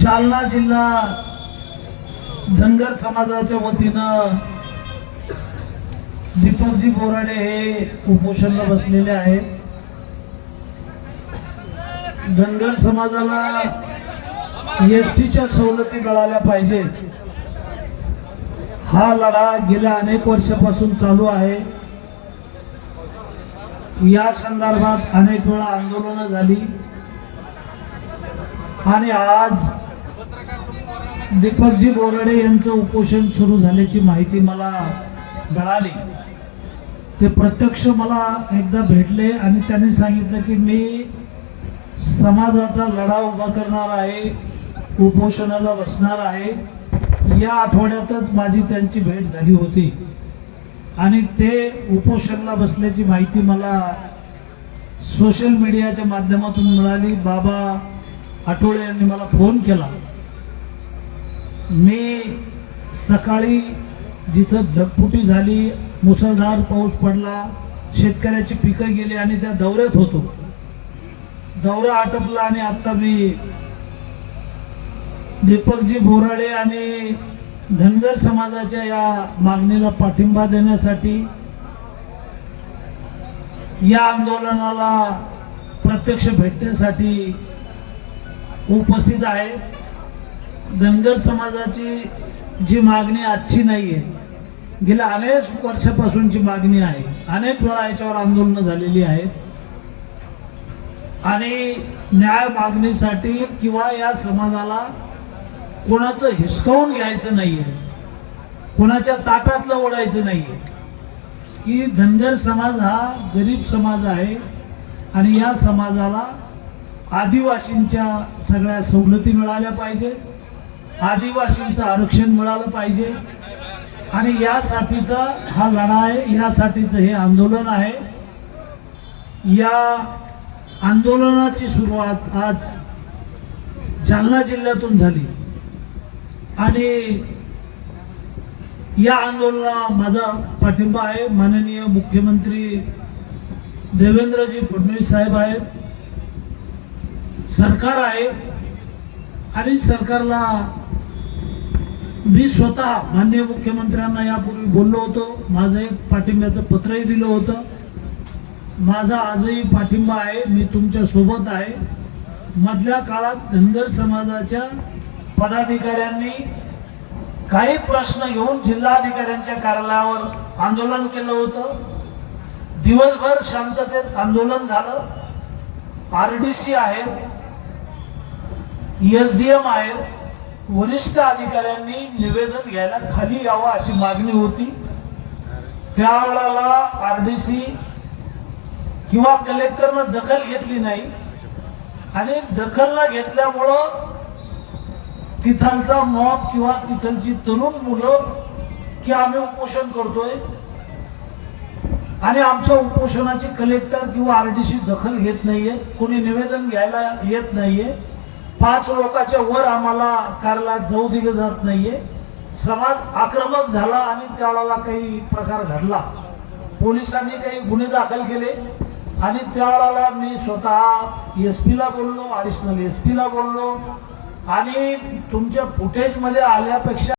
जालना जिल्हा धनगर समाजाच्या वतीनं दीपकजी बोराडे हे उपोषणला बसलेले आहेत. धनगर समाजाला एसटीच्या सवलती मिळाल्या पाहिजेत हा लढा गेल्या अनेक वर्षापासून चालू आहे. या संदर्भात अनेक वेळा आंदोलनं झाली. आणि आज दीपकजी बोराडे यांचं उपोषण सुरू झाल्याची माहिती मला मिळाली. ते प्रत्यक्ष मला एकदा भेटले आणि त्यांनी सांगितलं की मी समाजाचा लढा उभा करणार आहे उपोषणाला बसणार आहे. या आठवड्यातच माझी त्यांची भेट झाली होती. आणि ते उपोषणाला बसल्याची माहिती मला सोशल मीडियाच्या माध्यमातून मिळाली. बाबा आठवडे यांनी मला फोन केला. मी सकाळी जिथं ढगफुटी झाली मुसळधार पाऊस पडला शेतकऱ्याची पिकं गेली आणि त्या दौऱ्यात होतो. दौरा आटपला आणि आता मी दीपकजी बोराडे आणि धनगर समाजाच्या या मागणीला पाठिंबा देण्यासाठी या आंदोलनाला प्रत्यक्ष भेटण्यासाठी उपस्थित आहे. धनगर समाजाची जी मागणी आजची नाही आहे गेल्या अनेक वर्षापासूनची मागणी आहे. अनेक वेळा याच्यावर आंदोलनं झालेली आहेत. आणि न्याय मागणीसाठी किंवा या समाजाला कोणाचं हिसकावून घ्यायचं नाही आहे कोणाच्या ताटातलं ओढायचं नाही आहे की धनगर समाज हा गरीब समाज आहे आणि या समाजाला आदिवासींच्या सगळ्या सवलती मिळाल्या पाहिजेत. आदिवासींचं आरक्षण मिळालं पाहिजे. आणि यासाठीचा हा लढा आहे यासाठीचं हे आंदोलन आहे. या आंदोलनाची सुरुवात आज जालना जिल्ह्यातून झाली. आणि या आंदोलनाला माझा पाठिंबा आहे. माननीय मुख्यमंत्री देवेंद्रजी फडणवीस साहेब आहेत. सरकार आहे. आणि सरकारला मी स्वतः माननीय मुख्यमंत्र्यांना यापूर्वी बोललो होतो. माझं एक पाठिंब्याचं पत्रही दिलं होतं. माझा आजही पाठिंबा आहे. मी तुमच्यासोबत आहे. मधल्या काळात धनगर समाजाच्या पदाधिकाऱ्यांनी काही प्रश्न घेऊन जिल्हाधिकाऱ्यांच्या कार्यालयावर आंदोलन केलं होतं. दिवसभर शांततेत आंदोलन झालं. आर डी सी आहे. एस डी एम आहे. वरिष्ठ अधिकाऱ्यांनी निवेदन घ्यायला खाली यावं अशी मागणी होती. त्यावेळेला आर किंवा कलेक्टरनं दखल घेतली नाही. आणि दखल न घेतल्यामुळं तिथांचा मॉब किंवा तिथलची तरुण मुलं की आम्ही उपोषण करतोय. आणि आमच्या उपोषणाची कलेक्टर किंवा आरडीसी दखल घेत नाहीये. कोणी निवेदन घ्यायला येत नाहीये. पाच लोकांच्या वर आम्हाला कार्यालयात जाऊ दिलं जात नाहीये. समाज आक्रमक झाला आणि त्यावेळेला काही प्रकार घडला. पोलिसांनी काही गुन्हे दाखल केले आणि त्यावेळेला मी स्वतः एस पीला बोललो ॲडिशनल एस पीला बोललो. आणि तुमच्या फुटेजमध्ये आल्यापेक्षा